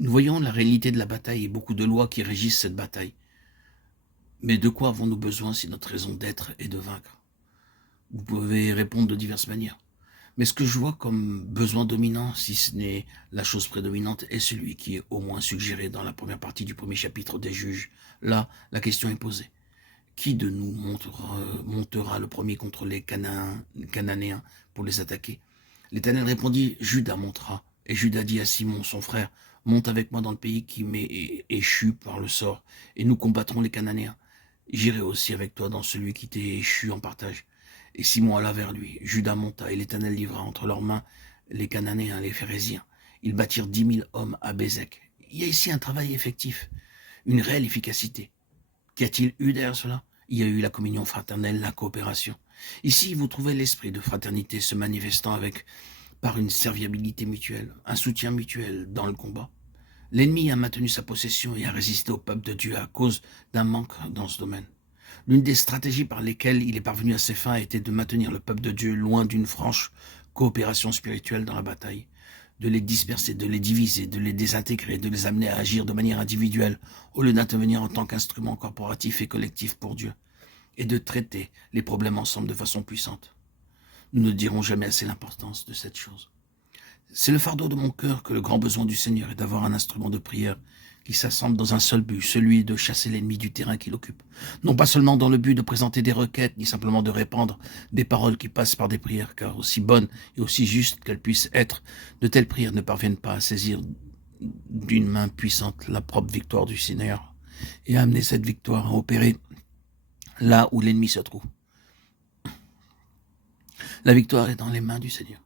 Nous voyons la réalité de la bataille et beaucoup de lois qui régissent cette bataille. Mais de quoi avons-nous besoin si notre raison d'être est de vaincre? Vous pouvez répondre de diverses manières. Mais ce que je vois comme besoin dominant, si ce n'est la chose prédominante, est celui qui est au moins suggéré dans la première partie du premier chapitre des Juges. Là, la question est posée. Qui de nous montera le premier contre les Cananéens pour les attaquer? L'Éternel répondit, Judas montera. Et Judas dit à Simon, son frère, monte avec moi dans le pays qui m'est échu par le sort, et nous combattrons les Cananéens. J'irai aussi avec toi dans celui qui t'est échu en partage. Et Simon alla vers lui. Judas monta, et l'Éternel livra entre leurs mains les Cananéens, les Phéréziens. Ils bâtirent 10 000 hommes à Bézek. Il y a ici un travail effectif, une réelle efficacité. Qu'y a-t-il eu derrière cela? Il y a eu la communion fraternelle, la coopération. Ici, vous trouvez l'esprit de fraternité se manifestant par une serviabilité mutuelle, un soutien mutuel dans le combat. L'ennemi a maintenu sa possession et a résisté au peuple de Dieu à cause d'un manque dans ce domaine. L'une des stratégies par lesquelles il est parvenu à ses fins a été de maintenir le peuple de Dieu loin d'une franche coopération spirituelle dans la bataille, de les disperser, de les diviser, de les désintégrer, de les amener à agir de manière individuelle au lieu d'intervenir en tant qu'instrument corporatif et collectif pour Dieu, et de traiter les problèmes ensemble de façon puissante. Nous ne dirons jamais assez l'importance de cette chose. C'est le fardeau de mon cœur que le grand besoin du Seigneur est d'avoir un instrument de prière qui s'assemble dans un seul but, celui de chasser l'ennemi du terrain qu'il occupe. Non pas seulement dans le but de présenter des requêtes, ni simplement de répandre des paroles qui passent par des prières, car aussi bonnes et aussi justes qu'elles puissent être, de telles prières ne parviennent pas à saisir d'une main puissante la propre victoire du Seigneur et à amener cette victoire à opérer là où l'ennemi se trouve. La victoire est dans les mains du Seigneur.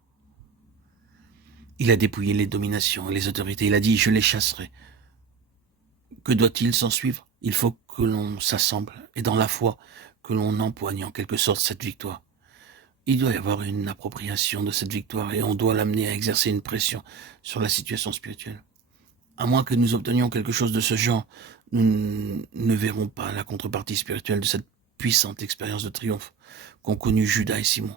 Il a dépouillé les dominations et les autorités. Il a dit, je les chasserai. Que doit-il s'en suivre? Il faut que l'on s'assemble et dans la foi que l'on empoigne en quelque sorte cette victoire. Il doit y avoir une appropriation de cette victoire et on doit l'amener à exercer une pression sur la situation spirituelle. À moins que nous obtenions quelque chose de ce genre, nous ne verrons pas la contrepartie spirituelle de cette puissante expérience de triomphe qu'ont connue Judas et Simon.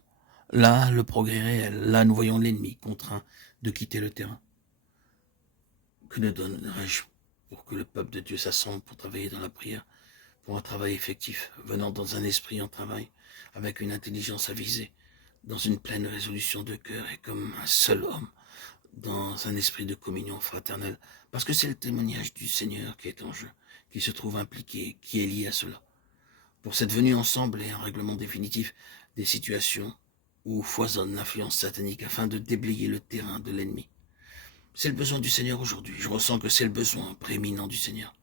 Là, le progrès est réel. Là, nous voyons l'ennemi contraint de quitter le terrain. Que ne donnerais-je pour que le peuple de Dieu s'assemble pour travailler dans la prière, pour un travail effectif, venant dans un esprit en travail, avec une intelligence avisée, dans une pleine résolution de cœur et comme un seul homme, dans un esprit de communion fraternelle, parce que c'est le témoignage du Seigneur qui est en jeu, qui se trouve impliqué, qui est lié à cela. Pour cette venue ensemble et un règlement définitif des situations où foisonne l'influence satanique afin de déblayer le terrain de l'ennemi. C'est le besoin du Seigneur aujourd'hui. Je ressens que c'est le besoin prééminent du Seigneur.